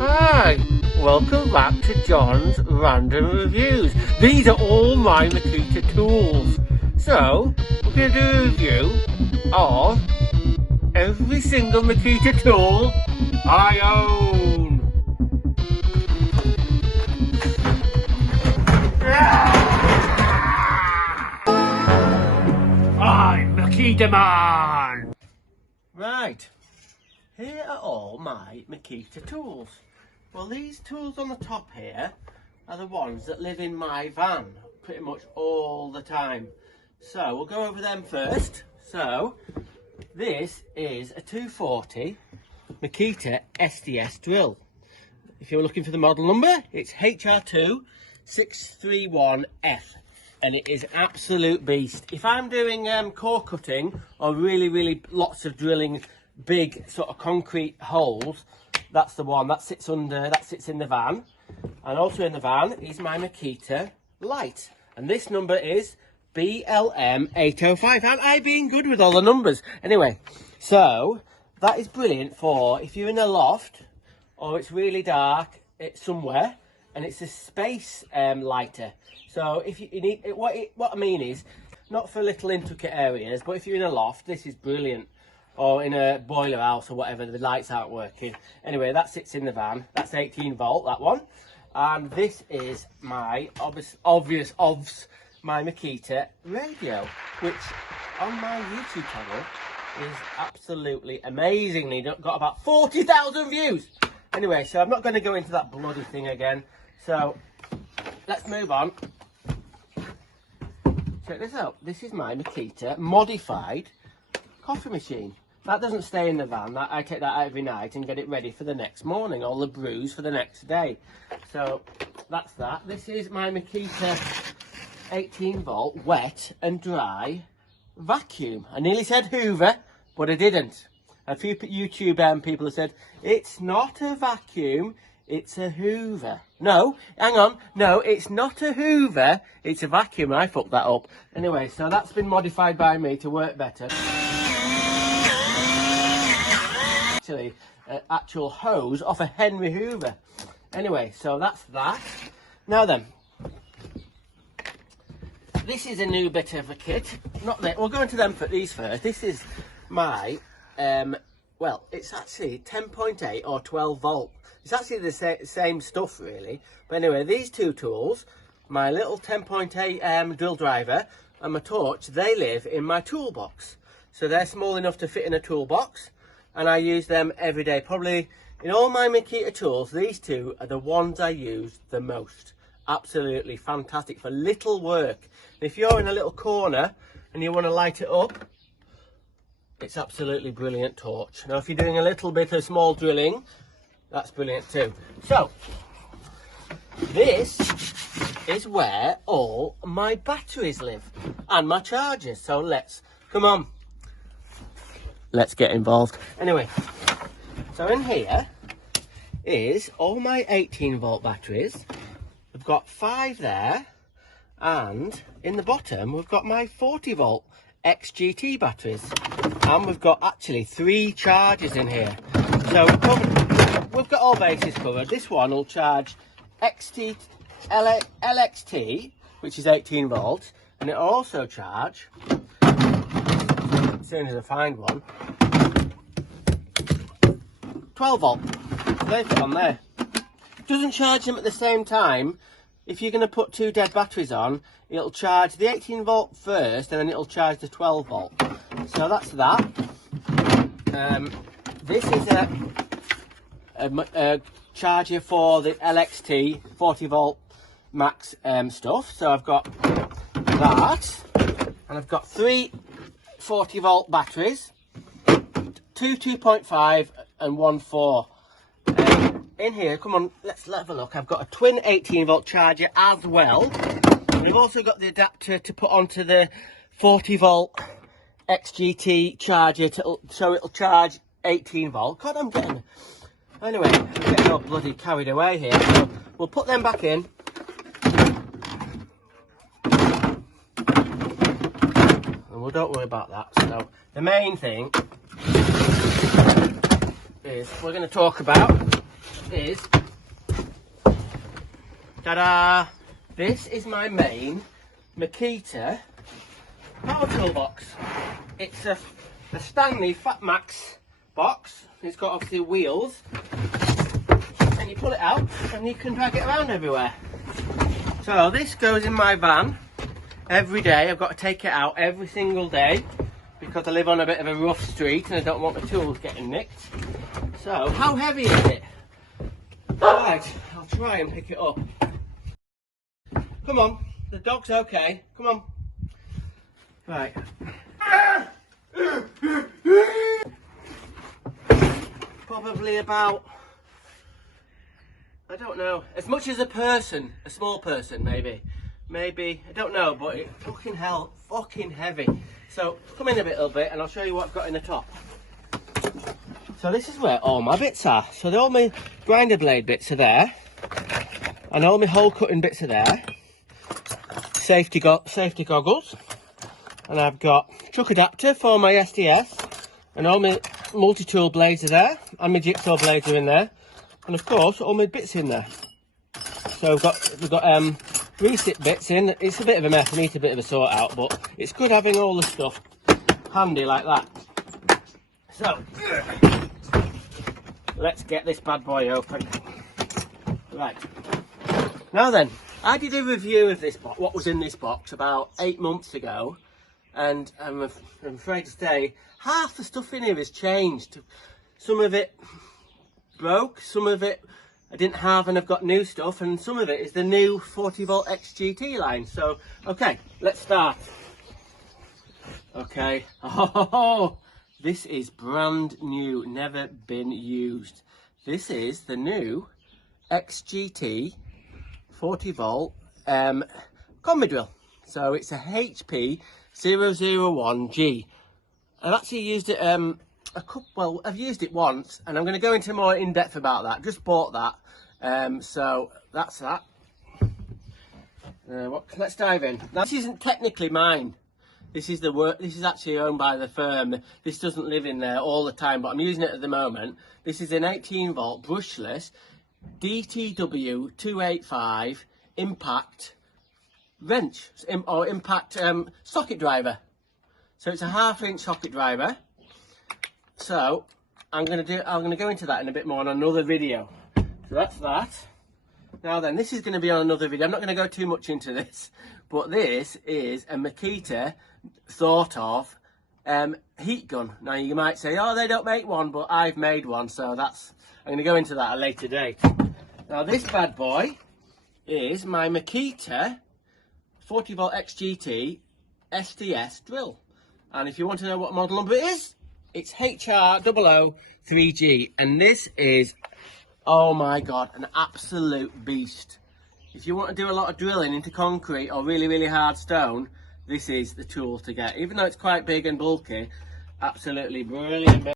Hi, welcome back to Jon's Random Reviews. These are all my Makita tools. So, we're going to do a review of every single Makita tool I own. I'm Makita Man! Right, here are all my Makita tools. Well, these tools on the top here are the ones that live in my van pretty much all the time. So we'll go over them first. So this is a 240 Makita SDS drill. If you're looking for the model number, it's HR2631F, and it is an absolute beast. If I'm doing core cutting or really lots of drilling big sort of concrete holes, that's the one that sits in the van. And also in the van is my Makita light, and this number is BLM805. And I've been good with all the numbers anyway. So that is brilliant for if you're in a loft or it's really dark, it's somewhere, and it's a space lighter. So if you need it, what I mean is not for little intricate areas, but if you're in a loft, this is brilliant. Or in a boiler house or whatever, the lights aren't working. Anyway, that sits in the van. That's 18 volt, that one. And this is my obvious my Makita radio, which on my YouTube channel is absolutely amazingly got about 40,000 views. Anyway, so I'm not going to go into that bloody thing again. So let's move on. Check this out. This is my Makita modified coffee machine. That doesn't stay in the van. I take that out every night and get it ready for the next morning, all the brews for the next day. So that's that. This is my Makita 18 volt wet and dry vacuum. I nearly said Hoover, but I didn't. A few YouTube people have said, it's not a vacuum, it's a Hoover. No, hang on. No, it's not a Hoover, it's a vacuum. I fucked that up. Anyway, so that's been modified by me to work better. Actual hose off a Henry Hoover. Anyway, so that's that. Now then, this is a new bit of a kit. Not that we'll go into them for these first. This is my well, it's actually 10.8 or 12 volt. It's actually the same stuff really. But anyway, these two tools, my little 10.8 drill driver and my torch, they live in my toolbox. So they're small enough to fit in a toolbox. And I use them every day. Probably in all my Makita tools, these two are the ones I use the most. Absolutely fantastic for little work. And if you're in a little corner and you want to light it up, it's absolutely brilliant torch. Now if you're doing a little bit of small drilling, that's brilliant too. So this is where all my batteries live and my chargers. So come on. Let's get involved. Anyway, so in here is all my 18 volt batteries. We've got 5 there, and in the bottom we've got my 40 volt XGT batteries, and we've got actually 3 chargers in here. So we've got all bases covered. This one will charge LXT, which is 18 volts, and it'll also charge, as soon as I find one, 12 volt. They fit on there. Doesn't charge them at the same time. If you're going to put 2 dead batteries on, it'll charge the 18 volt first, and then it'll charge the 12 volt. So that's that. This is a charger for the LXT 40 volt max stuff. So I've got that, and I've got 3 40 volt batteries, 2 2.5 and 1 4. In here, come on, let's have a look. I've got a twin 18 volt charger as well. We've also got the adapter to put onto the 40 volt XGT charger so it'll charge 18 volt. God, I'm getting all bloody carried away here. So we'll put them back in. Well, don't worry about that. So the main thing is we're going to talk about is, ta-da! This is my main Makita power toolbox. It's a Stanley Fat Max box. It's got obviously wheels, and you pull it out and you can drag it around everywhere. So this goes in my van every day. I've got to take it out every single day because I live on a bit of a rough street and I don't want my tools getting nicked. So how heavy is it? Right, I'll try and pick it up. Come on, the dog's okay. Come on. Right. Probably about, I don't know, as much as a person, a small person maybe. Maybe, I don't know, but it's fucking heavy. So come in a little bit and I'll show you what I've got in the top. So this is where all my bits are. So all my grinder blade bits are there. And all my hole cutting bits are there. Safety goggles. And I've got chuck adapter for my SDS. And all my multi-tool blades are there. And my jigsaw blades are in there. And of course, all my bits in there. So we've got reset bits in. It's a bit of a mess. I need a bit of a sort out, but it's good having all the stuff handy like that. So let's get this bad boy open. Right. Now then, I did a review of this box, what was in this box, about 8 months ago, and I'm afraid to say half the stuff in here has changed. Some of it broke, some of it I didn't have and I've got new stuff, and some of it is the new 40 volt XGT line. So, okay, let's start. Okay, oh, this is brand new, never been used. This is the new XGT 40 volt combi drill. So it's a HP 001G. I've actually used it I've used it once, and I'm going to go into more in depth about that. Just bought that, so that's that. Let's dive in. Now, this isn't technically mine. This is This is actually owned by the firm. This doesn't live in there all the time, but I'm using it at the moment. This is an 18 volt brushless DTW 285 impact wrench or impact socket driver. So it's a 1/2 inch socket driver. So I'm going to go into that in a bit more on another video. So that's that. Now then, this is going to be on another video. I'm not going to go too much into this, but this is a Makita sort of heat gun. Now you might say, oh, they don't make one, but I've made one, so I'm going to go into that at a later date. Now this bad boy is my Makita 40 volt XGT SDS drill, and if you want to know what model number it is, it's HR003G, and this is, oh my god, an absolute beast. If you want to do a lot of drilling into concrete or really hard stone, this is the tool to get. Even though it's quite big and bulky, absolutely brilliant.